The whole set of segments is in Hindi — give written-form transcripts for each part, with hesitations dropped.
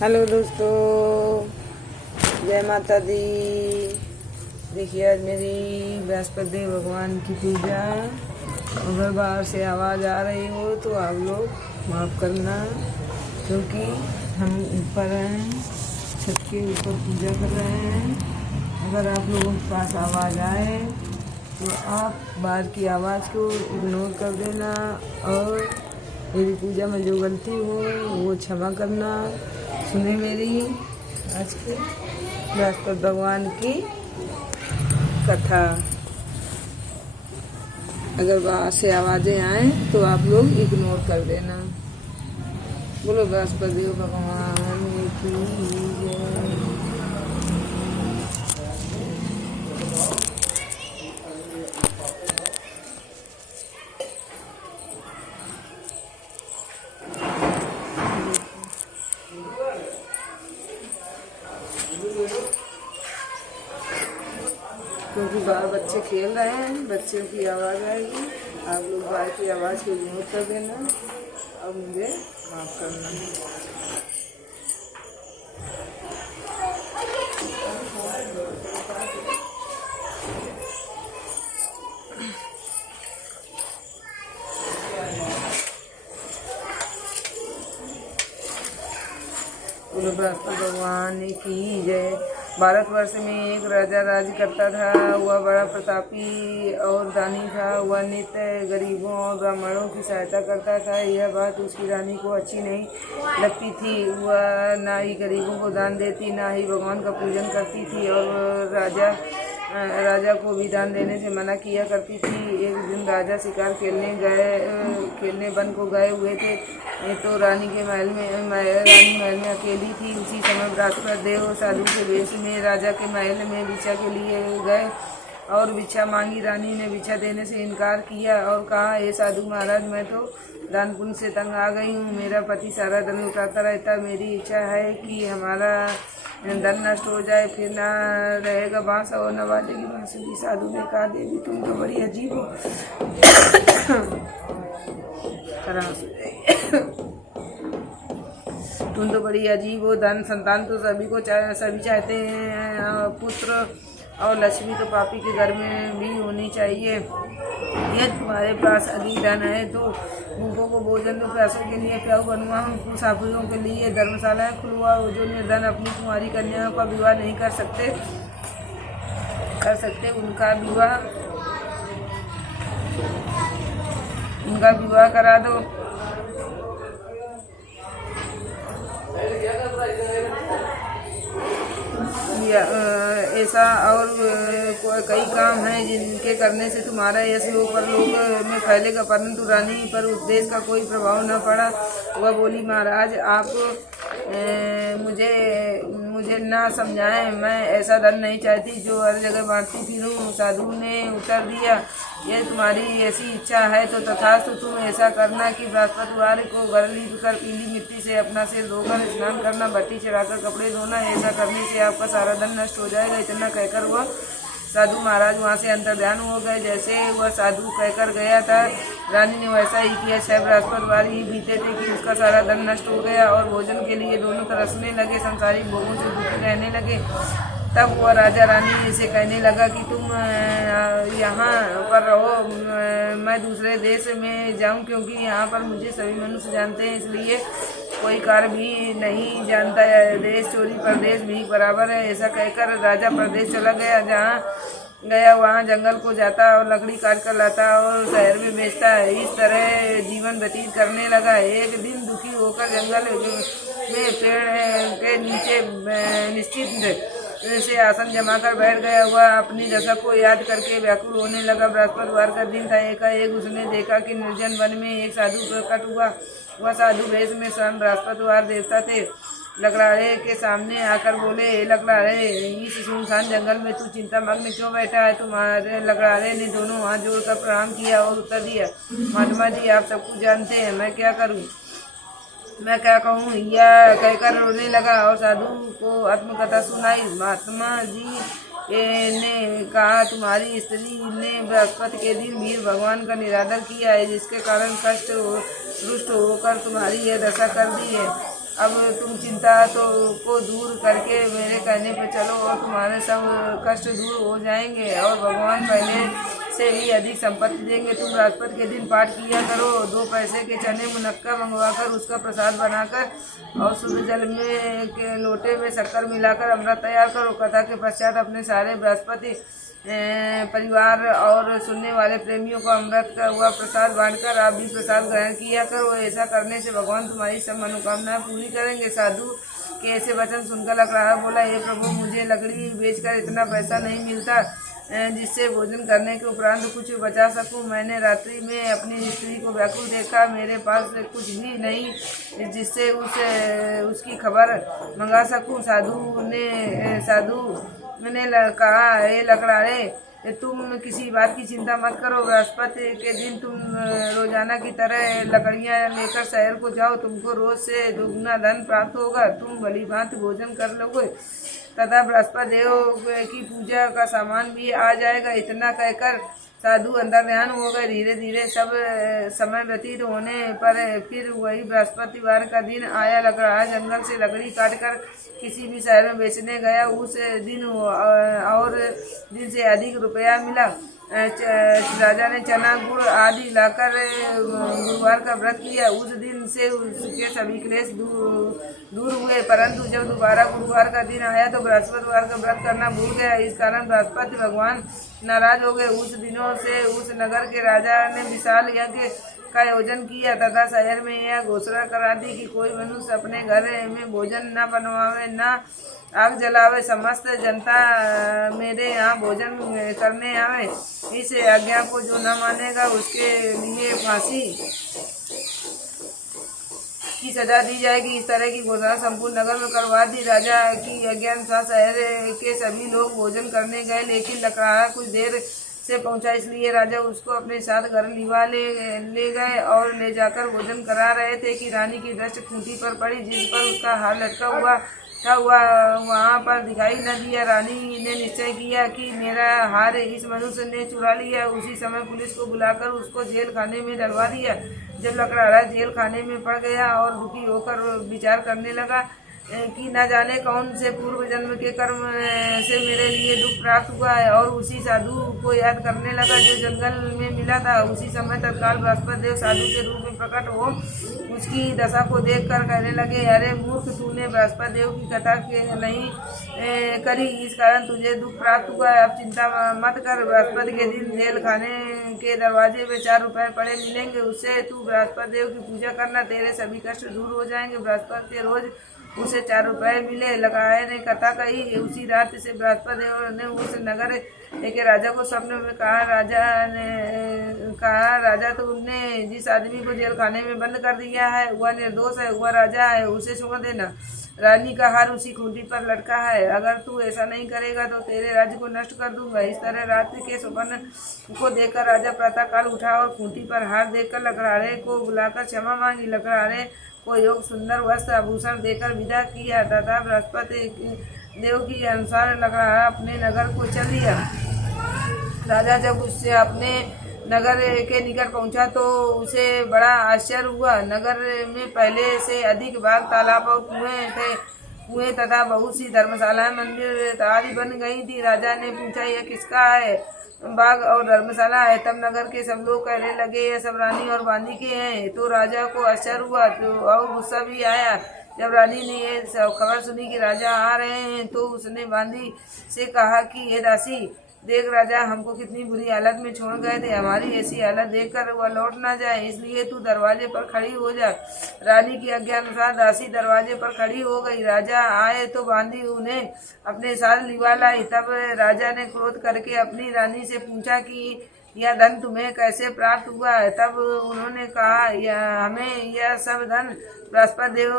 हेलो दोस्तों, जय माता दी। देखिए आज मेरी बृहस्पति देव भगवान की पूजा। अगर बाहर से आवाज़ आ रही हो तो आप लोग माफ़ करना, क्योंकि हम ऊपर हैं, छत के ऊपर पूजा कर रहे हैं। अगर आप लोगों के पास आवाज़ आए तो आप बाहर की आवाज़ को इग्नोर कर देना और मेरी पूजा में जो गलती हो वो क्षमा करना। सुने मेरी आज की बृहस्पति भगवान की कथा। अगर बाहर से आवाज़ें आए तो आप लोग इग्नोर कर देना। बोलो बृहस्पति देव भगवान की जय। क्योंकि बाहर बच्चे खेल रहे हैं, बच्चों की आवाज़ आएगी, आप लोग बाहर की आवाज़ को इग्नोर कर देना और मुझे माफ़ करना। बोलो बृहस्पति भगवान की जय। भारतवर्ष में एक राजा राज करता था। वह बड़ा प्रतापी और दानी था। वह नित्य गरीबों और ब्राह्मणों की सहायता करता था। यह बात उसकी रानी को अच्छी नहीं लगती थी। वह ना ही गरीबों को दान देती, ना ही भगवान का पूजन करती थी और राजा को भी दान देने से मना किया करती थी। एक दिन राजा शिकार खेलने वन को गए हुए थे, तो रानी महल में अकेली थी। उसी समय बृहस्पति देव साधु के वेश में राजा के महल में भिक्षा के लिए गए और भिक्षा मांगी। रानी ने भिक्षा देने से इनकार किया और कहा, हे साधु महाराज, मैं तो दान पुण्य से तंग आ गई हूँ। मेरा पति सारा धन उठाता रहता। मेरी इच्छा है कि हमारा धन नष्ट हो जाए, फिर ना रहेगा बांस और न बाजेगी बांसुरी। साधु ने कहा, देवी तुम तो बड़ी अजीब हो। तुम तो बड़ी अजीब हो। धन संतान तो सभी चाहते हैं, पुत्र और लक्ष्मी तो पापी के घर में भी होनी चाहिए। यदि तुम्हारे पास अधिक धन है तो भूखों को भोजन दो, प्यासों के लिए प्याऊ बनवाओ, मुसाफिरों के लिए धर्मशालाएं खुलवाओ। जो निर्धन अपनी कुंवारी कन्याओं का विवाह नहीं कर सकते उनका विवाह करा दो। ऐसा और कई काम हैं जिनके करने से तुम्हारा यश लोक परलोक में फैलेगा, परंतु रानी पर उस देश का कोई प्रभाव न पड़ा। वह बोली, महाराज आप मुझे ना समझाएं, मैं ऐसा धन नहीं चाहती जो हर जगह बांटती फिरूं। साधु ने उत्तर दिया, ये तुम्हारी ऐसी इच्छा है तो तथास्तु। तुम ऐसा करना कि बृहस्पतिवार को घर लीपकर पीली मिट्टी से अपना सिर धोकर स्नान करना, भट्टी चढ़ाकर कपड़े धोना। ऐसा करने से आपका सारा धन नष्ट हो जाएगा। इतना कहकर वह साधु महाराज वहाँ से अंतर्ध्यान हो गए। जैसे वह साधु कहकर गया था, रानी ने वैसा ही किया। 6 बृहस्पतिवार ही बीते थे कि उसका सारा धन नष्ट हो गया और भोजन के लिए दोनों तरसने लगे, संसारिक भोगों से दुखी रहने लगे। तब वह राजा रानी से कहने लगा कि तुम यहाँ पर रहो, मैं दूसरे देश में जाऊँ, क्योंकि यहाँ पर मुझे सभी मनुष्य जानते हैं, इसलिए कोई कार्य भी नहीं जानता है। देश चोरी परदेश भी बराबर है। ऐसा कहकर राजा प्रदेश चला गया। जहाँ गया वहाँ जंगल को जाता और लकड़ी काट कर लाता और शहर में बेचता है। इस तरह जीवन व्यतीत करने लगा। एक दिन दुखी होकर जंगल में पेड़ के नीचे निश्चित से आसन जमाकर बैठ गया। वह अपनी दशा को याद करके व्याकुल होने लगा। बृहस्पतिवार का दिन था। एकाएक उसने देखा कि निर्जन वन में एक साधु प्रकट हुआ। वह साधु वेश में स्वयं बृहस्पतिवार देवता थे। लकड़हारे के सामने आकर बोले, हे लकड़हारे, इस सुनसान जंगल में तू चिंता मग्न क्यों बैठा है? तुम्हारे लकड़हारे ने दोनों हाथ जोड़कर प्रणाम किया और उत्तर दिया, महात्मा जी आप सब कुछ जानते हैं, मैं क्या करूं, मैं क्या कहूँ? यह कहकर रोने लगा और साधु को आत्मकथा सुनाई। महात्मा जी ने कहा, तुम्हारी स्त्री ने बृहस्पति के दिन वीर भगवान का निरादर किया है, जिसके कारण रुष्ट होकर तुम्हारी यह दशा कर दी है। अब तुम चिंता को दूर करके मेरे कहने पर चलो और तुम्हारे सब कष्ट दूर हो जाएंगे और भगवान पहले से भी अधिक संपत्ति देंगे। तुम बृहस्पति के दिन पाठ किया करो। 2 पैसे के चने मुनक्का मंगवाकर उसका प्रसाद बनाकर और शुद्ध जल में के लोटे में शक्कर मिलाकर अमृत तैयार करो। कथा के पश्चात अपने सारे बृहस्पति परिवार और सुनने वाले प्रेमियों को अमृत का हुआ प्रसाद बांटकर आप भी प्रसाद ग्रहण किया करो। ऐसा करने से भगवान तुम्हारी सब मनोकामनाएं पूरी करेंगे। साधु के ऐसे वचन सुनकर लकड़हारा बोला, हे प्रभु, मुझे लकड़ी बेचकर इतना पैसा नहीं मिलता जिससे भोजन करने के उपरांत कुछ बचा सकूं। मैंने रात्रि में अपनी स्त्री को व्याकुल देखा। मेरे पास कुछ भी नहीं जिससे उसकी खबर मंगा सकूं। साधु ने कहा, हे लकड़हारे, तुम किसी बात की चिंता मत करो। बृहस्पति के दिन तुम रोजाना की तरह लकड़ियां लेकर शहर को जाओ। तुमको रोज से दुगना धन प्राप्त होगा। तुम भली भांति भोजन कर लोगे तथा बृहस्पति देव की पूजा का सामान भी आ जाएगा। इतना कहकर साधु अंतर्ध्यान हो गए। धीरे धीरे सब समय व्यतीत होने पर फिर वही बृहस्पतिवार का दिन आया। लकड़हारा जंगल से लकड़ी काटकर किसी भी शहर में बेचने गया। उस दिन और दिन से अधिक रुपया मिला। राजा ने चना गुड़ आदि लाकर गुरुवार का व्रत किया। उस दिन से उसके सभी क्लेश दूर हुए। परंतु जब दोबारा गुरुवार का दिन आया तो बृहस्पतिवार का व्रत करना भूल गया। इस कारण बृहस्पति भगवान नाराज हो गए। उस दिनों से उस नगर के राजा ने विशाल यज्ञ का आयोजन किया तथा शहर में यह घोषणा करा दी कि कोई मनुष्य अपने घर में भोजन न बनवावे, न आग जलावे। समस्त जनता मेरे यहाँ भोजन करने आवे। इस आज्ञा को जो न मानेगा उसके लिए फांसी की सजा दी जाएगी। इस तरह की घोषणा संपूर्ण नगर में करवा दी। राजा की आज्ञानुसार शहर के सभी लोग भोजन करने गए, लेकिन लकड़हारा कुछ देर से पहुंचा, इसलिए राजा उसको अपने साथ घर लिवा ले गए और ले जाकर भोजन करा रहे थे कि रानी की दृष्टि खूंटी पर पड़ी, जिस पर उसका हार लटका हुआ था। वहाँ पर दिखाई न दिया। रानी ने निश्चय किया कि मेरा हार इस मनुष्य ने चुरा लिया। उसी समय पुलिस को बुलाकर उसको जेल खाने में डलवा दिया। जब लकड़हारा जेल खाने में पड़ गया और दुखी होकर विचार करने लगा कि न जाने कौन से पूर्व जन्म के कर्म से मेरे लिए दुख प्राप्त हुआ है, और उसी साधु को याद करने लगा जो जंगल में मिला था। उसी समय तत्काल बृहस्पति देव साधु के रूप में प्रकट हो उसकी दशा को देखकर कहने लगे, अरे मूर्ख, तूने बृहस्पति देव की कथा नहीं करी, इस कारण तुझे दुख प्राप्त हुआ है। अब चिंता मत कर। बृहस्पति के दिन जेल खाने के दरवाजे में 4 रुपए पड़े मिलेंगे। उससे तू बृहस्पति देव की पूजा करना, तेरे सभी कष्ट दूर हो जाएंगे। बृहस्पति के रोज उसे 4 रुपए मिले। लकड़हारे ने कथा कही। उसी रात से बृहस्पति देव ने उस नगर के राजा को स्वप्न में कहा, राजा तुमने जिस आदमी को जेल खाने में बंद कर दिया है वह निर्दोष है, वह राजा है, उसे छोड़ देना। रानी का हार उसी खूंटी पर लटका है। अगर तू ऐसा नहीं करेगा तो तेरे राज्य को नष्ट कर दूंगा। इस तरह रात्रि के स्वप्न को देखकर राजा प्रातःकाल उठा और खूंटी पर हार देखकर लकड़हारे को बुलाकर क्षमा मांगी। लकड़हारे को योग सुंदर वस्त्र आभूषण देकर विदा किया तथा बृहस्पति देव की अनुसार लकड़हारा अपने नगर को चल दिया। राजा जब उससे अपने नगर के निकट पहुंचा तो उसे बड़ा आश्चर्य हुआ। नगर में पहले से अधिक बाग, तालाब और कुएं तथा बहुत सी धर्मशालाएं, मंदिर आदि बन गई थी। राजा ने पूछा, यह किसका है बाग और धर्मशाला है? तब नगर के सब लोग कहने लगे, यह सब रानी और बांदी के हैं। तो राजा को आश्चर्य हुआ और गुस्सा भी आया। जब रानी ने ये खबर सुनी कि राजा आ रहे हैं तो उसने बांदी से कहा कि हे दासी, देख राजा हमको कितनी बुरी हालत में छोड़ गए थे। हमारी ऐसी हालत देखकर वह लौट ना जाए, इसलिए तू दरवाजे पर खड़ी हो जा। रानी की आज्ञा अनुसार दासी दरवाजे पर खड़ी हो गई। राजा आए तो बांदी उन्हें अपने साथ लिवा लाई। तब राजा ने क्रोध करके अपनी रानी से पूछा कि यह धन तुम्हें कैसे प्राप्त हुआ है? तब उन्होंने कहा, हमें यह सब धन बृहस्पति देव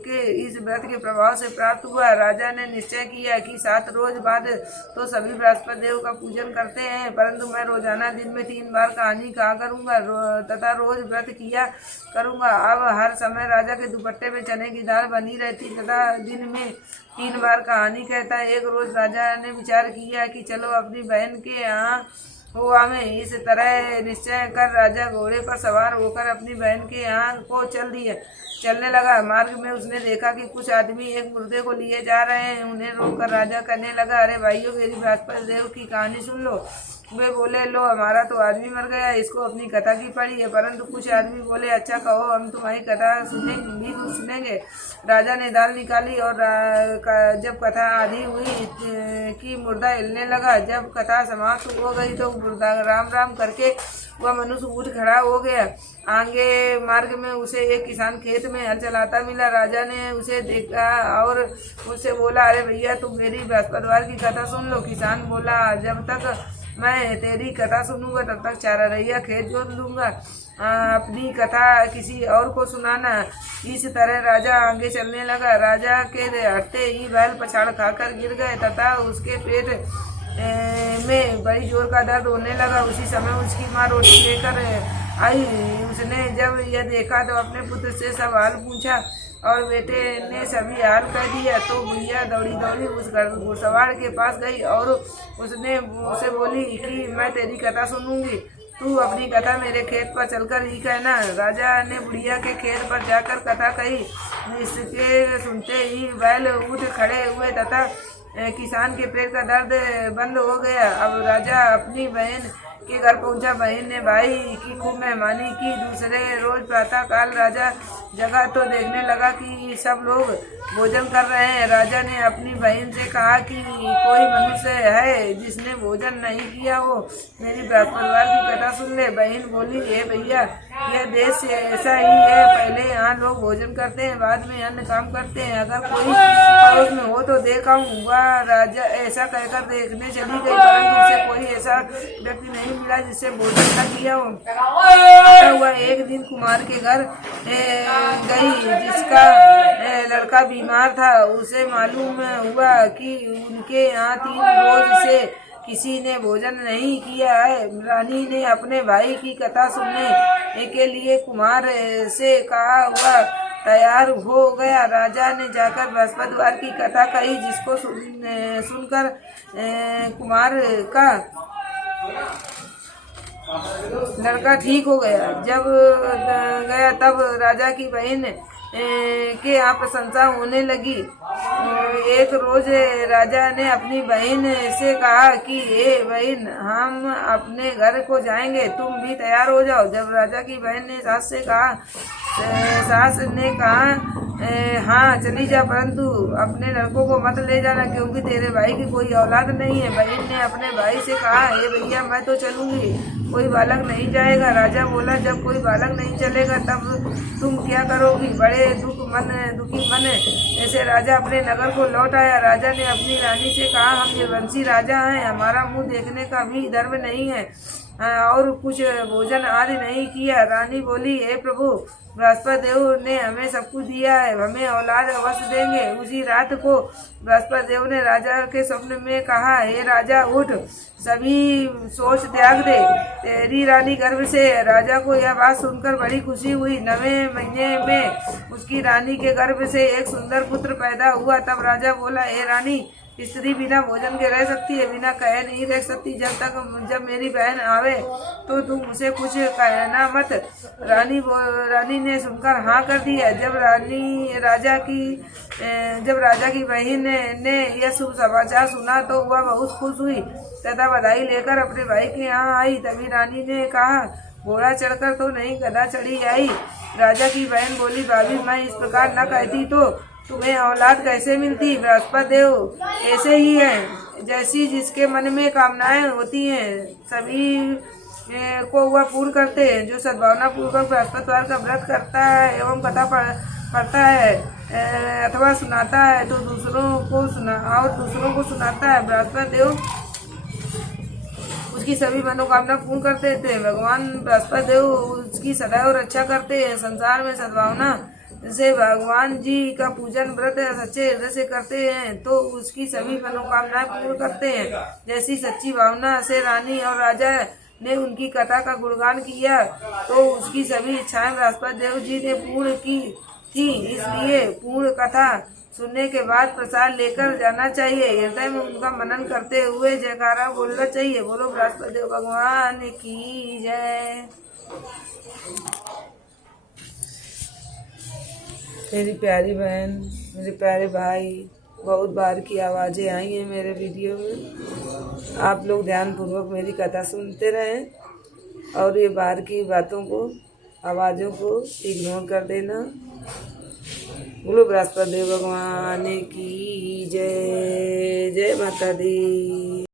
के इस व्रत के प्रभाव से प्राप्त हुआ। राजा ने निश्चय किया कि 7 रोज बाद तो सभी बृहस्पति देव का पूजन करते हैं, परंतु मैं रोजाना दिन में 3 बार कहानी कहा करूंगा तथा रोज व्रत किया करूंगा। अब हर समय राजा के दुपट्टे में चने की दाल बनी रहती तथा दिन में 3 बार कहानी कहता। एक रोज राजा ने विचार किया कि चलो अपनी बहन के यहाँ हुआ में। इस तरह निश्चय कर राजा घोड़े पर सवार होकर अपनी बहन के यहाँ को चलने लगा। मार्ग में उसने देखा कि कुछ आदमी एक मुर्दे को लिए जा रहे हैं। उन्हें रोककर राजा कहने लगा, अरे भाइयों, मेरी बृहस्पति देव की कहानी सुन लो। वे बोले, लो, हमारा तो आदमी मर गया, इसको अपनी कथा की पड़ी है। परंतु कुछ आदमी बोले, अच्छा कहो, हम तुम्हारी कथा सुनेंगे। राजा ने दाल निकाली और जब कथा आधी हुई कि मुर्दा हिलने लगा। जब कथा समाप्त हो गई तो मुर्दा राम राम करके वह मनुष्य उठ खड़ा हो गया। आगे मार्ग में उसे एक किसान खेत में हल चलाता मिला। राजा ने उसे देखा और उससे बोला, अरे भैया, तुम मेरी बृहस्पतिवार की कथा सुन लो। किसान बोला, जब तक मैं तेरी कथा सुनूंगा तब तक चारा रहिया खेत जोत लूंगा, अपनी कथा किसी और को सुनाना। इस तरह राजा आगे चलने लगा। राजा के हटते ही बैल पछाड़ खाकर गिर गए तथा उसके पेट में बड़ी जोर का दर्द होने लगा। उसी समय उसकी माँ रोटी लेकर आई। उसने जब यह देखा तो अपने पुत्र से सब हाल पूछा और बेटे ने सभी हाल कह दिया। तो भैया दौड़ी दौड़ी उस घुड़सवार के पास गई और उसे बोली कि मैं तेरी कथा सुनूंगी, तू अपनी कथा मेरे खेत पर चलकर ही कहना। राजा ने बुढ़िया के खेत पर जाकर कथा कही। इसके सुनते ही बैल उठ खड़े हुए तथा किसान के पेट का दर्द बंद हो गया। अब राजा अपनी बहन के घर पहुंचा। बहन ने भाई की खूब मेहमानी की। दूसरे रोज प्रातः काल राजा जगा तो देखने लगा कि सब लोग भोजन कर रहे हैं। राजा ने अपनी बहन से कहा कि कोई मनुष्य है जिसने भोजन नहीं किया हो, मेरी बृहस्पतिवार की कथा सुन ले। बहन बोली, हे भैया, यह देश ऐसा ही है, पहले यहाँ लोग भोजन करते हैं, बाद में अन्य काम करते हैं। अगर कोई पड़ोस में हो तो देखाऊंगा। राजा ऐसा कहकर देखने चली गई, परंतु उसे कोई ऐसा व्यक्ति नहीं मिला जिससे भोजन न किया हो। हुआ एक दिन कुमार के घर गई, जिसका लड़का बीमार था। उसे मालूम हुआ कि उनके यहाँ 3 रोज से किसी ने भोजन नहीं किया है। रानी ने अपने भाई की कथा सुनने के लिए कुमार से कहा, हुआ तैयार हो गया। राजा ने जाकर बृहस्पतिवार की कथा कही, जिसको सुनकर कुमार का लड़का ठीक हो गया। जब गया तब राजा की बहन के यहाँ प्रशंसा होने लगी। एक रोज राजा ने अपनी बहन से कहा कि हे बहन, हम अपने घर को जाएंगे, तुम भी तैयार हो जाओ। जब राजा की बहन ने सास ने कहा हाँ चली जा, परंतु अपने लड़कों को मत ले जाना, क्योंकि तेरे भाई की कोई औलाद नहीं है। बहन ने अपने भाई से कहा, हे भैया, मैं तो चलूंगी, कोई बालक नहीं जाएगा। राजा बोला, जब कोई बालक नहीं चलेगा तब तुम क्या करोगी? बड़े दुखी मन ऐसे राजा अपने नगर को लौट आया। राजा ने अपनी रानी से कहा, हम निर्वंशी राजा हैं, हमारा मुंह देखने का भी धर्म नहीं है और कुछ भोजन आदि नहीं किया। रानी बोली, हे प्रभु, बृहस्पति देव ने हमें सब कुछ दिया है, हमें औलाद अवश्य देंगे। उसी रात को बृहस्पति देव ने राजा के स्वप्न में कहा, हे राजा, उठ, सभी सोच त्याग दे, तेरी रानी गर्भ से। राजा को यह बात सुनकर बड़ी खुशी हुई। 9वें महीने में उसकी रानी के गर्भ से एक सुंदर पुत्र पैदा हुआ। तब राजा बोला, हे रानी, स्त्री बिना भोजन के रह सकती है, बिना कहे नहीं रह सकती। जब मेरी बहन आवे तो तुम उसे कुछ कहना मत। रानी ने सुनकर हाँ कर दिया। जब राजा की बहन ने यह शुभ समाचार सुना तो वह बहुत खुश हुई तथा बधाई लेकर अपने भाई के यहाँ आई। तभी रानी ने कहा, घोड़ा चढ़कर तो नहीं, गधा चढ़ी आई। राजा की बहन बोली, भाभी, मैं इस प्रकार न कहती तो तुम्हें औलाद कैसे मिलती? बृहस्पति देव ऐसे ही हैं, जैसी जिसके मन में कामनाएं होती हैं, सभी को वह पूर्ण करते हैं। जो सद्भावना पूर्वक बृहस्पतिवार का व्रत करता है एवं कथा पढ़ता है अथवा सुनाता है तो दूसरों को सुनाता है, बृहस्पति देव उसकी सभी मनोकामना पूर्ण कर देते हैं। भगवान बृहस्पति देव उसकी सदैव रक्षा करते हैं। संसार में सद्भावना से भगवान जी का पूजन व्रत सच्चे हृदय से करते हैं तो उसकी सभी मनोकामनाएं पूर्ण करते हैं। जैसी सच्ची भावना से रानी और राजा ने उनकी कथा का गुणगान किया तो उसकी सभी इच्छाएं बृहस्पति देव जी ने पूर्ण की थी। इसलिए पूर्ण कथा सुनने के बाद प्रसाद लेकर जाना चाहिए। हृदय में उनका मनन करते हुए जयकारा बोलना चाहिए। बोलो बृहस्पति भगवान की जय। मेरी प्यारी बहन, मेरे प्यारे भाई, बहुत बार की आवाज़ें आई हैं मेरे वीडियो में। आप लोग ध्यानपूर्वक मेरी कथा सुनते रहें और ये बाहर की बातों को, आवाज़ों को इग्नोर कर देना। बोलो बृहस्पति भगवान की जय। जय माता दी।